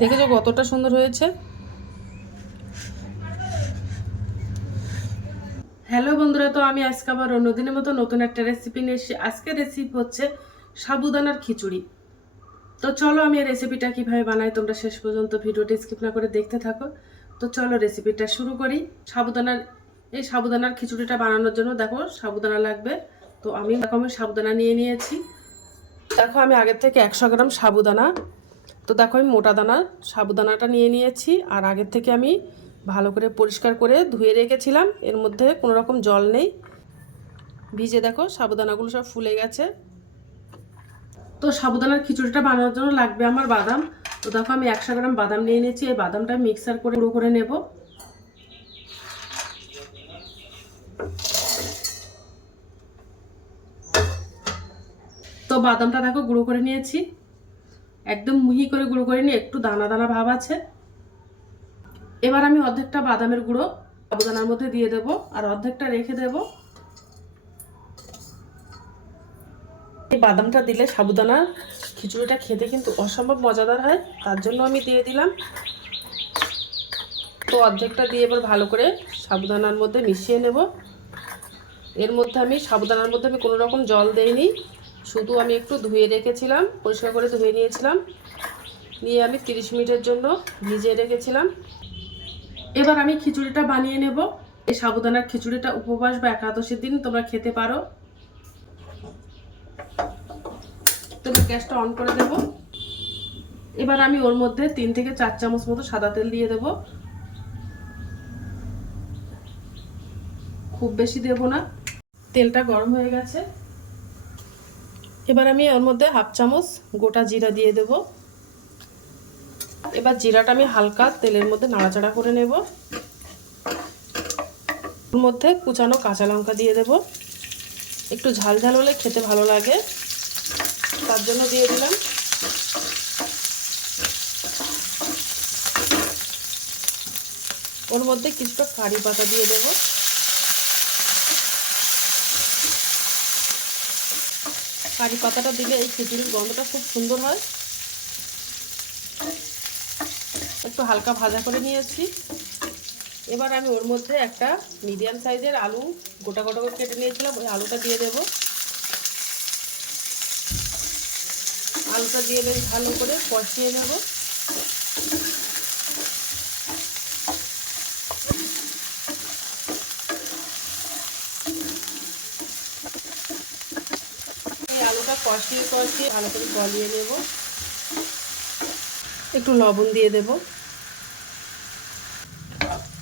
দেখেছ কতটা সুন্দর হয়েছে? হ্যালো বন্ধুরা, তো আমি আজকে আবার অন্যদিনের মতো নতুন একটা রেসিপি নিয়ে এসেছি। আজকের রেসিপি হচ্ছে সাবুদানার খিচুড়ি। তো চলো আমি এই রেসিপিটা কীভাবে বানাই, তোমরা শেষ পর্যন্ত ভিডিওটি স্কিপ না করে দেখতে থাকো। তো চলো রেসিপিটা শুরু করি। সাবুদানার, এই সাবুদানার খিচুড়িটা বানানোর জন্য দেখো সাবুদানা লাগবে। তো আমি রকমের সাবুদানা নিয়ে নিয়েছি। দেখো আমি আগের থেকে একশো গ্রাম সাবুদানা তো দেখো আমি মোটা দানা, সাবুদানাটা নিয়ে নিয়েছি আর আগের থেকে আমি ভালো করে পরিষ্কার করে ধুয়ে রেখেছিলাম। এর মধ্যে কোনো রকম জল নেই। ভিজে দেখো সাবুদানাগুলো সব ফুলে গেছে। তো সাবুদানার খিচুড়িটা বানানোর জন্য লাগবে আমার বাদাম। তো দেখো আমি একশো গ্রাম বাদাম নিয়ে নিয়েছি। এই বাদামটা মিক্সার করে গুঁড়ো করে নেব। তো বাদামটা দেখো গুঁড়ো করে নিয়েছি। একদম মিহি করে গুঁড়ো করে নিয়ে একটু দানা দানা ভাব আছে। এবার আমি অর্ধেকটা বাদামের গুঁড়ো সাবুদানার মধ্যে দিয়ে দেব আর অর্ধেকটা রেখে দেব। এই বাদামটা দিলে সাবুদানার খিচুড়িটা খেতে কিন্তু অসম্ভব মজাদার হয়, তার জন্য আমি দিয়ে দিলাম। তো অর্ধেকটা দিয়ে এবার ভালো করে সাবুদানার মধ্যে মিশিয়ে নেব। এর মধ্যে আমি সাবুদানার মধ্যে আমি কোনো রকম জল দেইনি। শুধু আমি একটু ধুয়ে রেখেছিলাম, পরিষ্কার করে ধুয়ে নিয়েছিলাম। নিয়ে আমি 30 মিনিটের জন্য ভিজিয়ে রেখেছিলাম। এবার আমি খিচুড়িটা বানিয়ে নেব। এই সাবুদানার খিচুড়িটা উপবাস বা একাদশীর দিন তোমরা খেতে পারো। তবে গ্যাসটা অন করে দেব। এবার আমি ওর মধ্যে তিন থেকে চার চামচ মতো সাদা তেল দিয়ে দেব। খুব বেশি দেব না। তেলটা গরম হয়ে গেছে। এবার আমি ওর মধ্যে হাফ চামচ গোটা জিরা দিয়ে দেব। এবার জিরাটা আমি হালকা তেলের মধ্যে নাড়াচাড়া করে নেব। ওর মধ্যে কুচানো কাঁচা লঙ্কা দিয়ে দেব। একটু ঝাল ঝাল হলে খেতে ভালো লাগে। তার জন্য দিয়ে দিলাম ওর মধ্যে কিছুটা কারি পাতা দিয়ে দেবো। কারি পাতাটা দিলে এই খিচুড়ির গন্ধটা খুব সুন্দর হয়। একটু হালকা ভাজা করে নিয়েছি। এবার আমি ওর মধ্যে একটা মিডিয়াম সাইজের আলু গোটা গোটা করে কেটে নিয়েছিলাম, ওই আলুটা দিয়ে দেব। আলুটা দিয়ে বেশ ভালো করে কষিয়ে নেব। আলুটা কষিয়ে কষিয়ে ভালো করে গলিয়ে নেব। একটু লবণ দিয়ে দেব।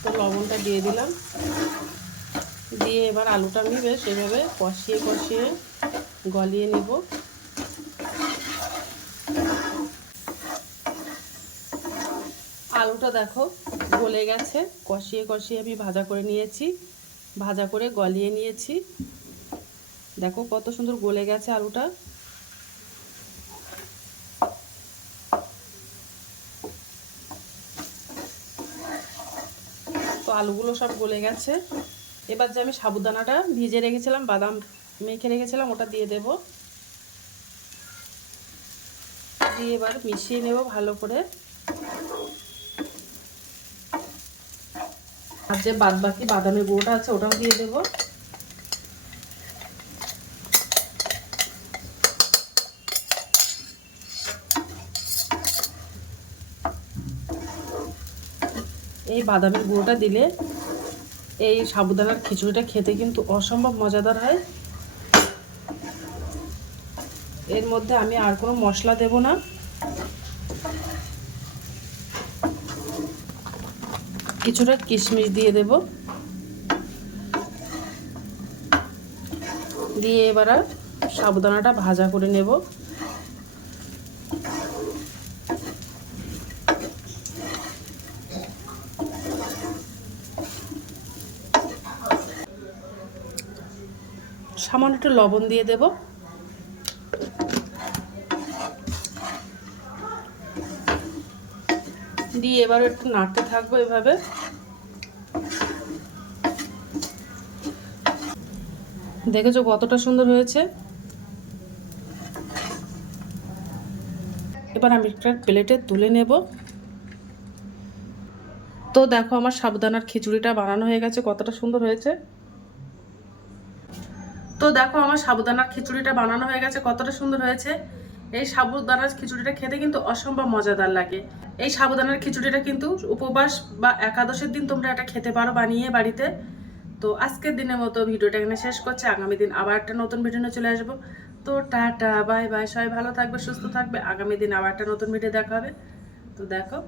তো লবণটা দিয়ে দিলাম। দিয়ে এবার আলুটা আমি বেশ এভাবে কষিয়ে কষিয়ে গলিয়ে নেব। আলুটা দেখো গলে গেছে। কষিয়ে কষিয়ে আমি ভাজা করে নিয়েছি। ভাজা করে গলিয়ে নিয়েছি। দেখো কত সুন্দর গলে গেছে আলুটা। তো আলুগুলো সব গলে গেছে। এবার যে আমি সাবুদানাটা ভিজে রেখেছিলাম, বাদাম মেখে রেখেছিলাম, ওটা দিয়ে দেব। দিয়ে এবার মিশিয়ে নেব ভালো করে। আর যে বাদ বাকি বাদামের গুঁড়োটা আছে, ওটাও দিয়ে দেবো। এই বাদামের গুঁড়োটা দিলে এই সাবুদানার খিচুড়িটা খেতে কিন্তু অসম্ভব মজাদার হয়। এর মধ্যে আমি আর কোনো মশলা দেব না। কিছুটা কিশমিশ দিয়ে দেব। দিয়ে এবার সাবুদানাটা ভাজা করে নেব। সামান্য একটু লবণ দিয়ে দেব। দিয়ে এবার একটু নাড়তে থাকব এভাবে। দেখেছ কতটা সুন্দর হয়েছে? এবার আমি একটা প্লেটে তুলে নেব। তো দেখো আমার সাবধানার খিচুড়িটা বানানো হয়ে গেছে, কতটা সুন্দর হয়েছে। তো দেখো আমার সাবুদানার খিচুড়িটা বানানো হয়ে গেছে, কতটা সুন্দর হয়েছে। এই সাবুদানার খিচুড়িটা খেতে কিন্তু অসম্ভব মজাদার লাগে। এই সাবুদানার খিচুড়িটা কিন্তু উপবাস বা একাদশের দিন তোমরা এটা খেতে পারো বানিয়ে বাড়িতে। তো আজকের দিনের মতো ভিডিওটা এখানে শেষ করছে, আগামী দিন আবার একটা নতুন ভিডিও নিয়ে চলে আসব। তো টাটা, বাই বাই, সবাই ভালো থাকবে, সুস্থ থাকবে, আগামী দিন আবার একটা নতুন ভিডিও দেখা হবে। তো দেখো।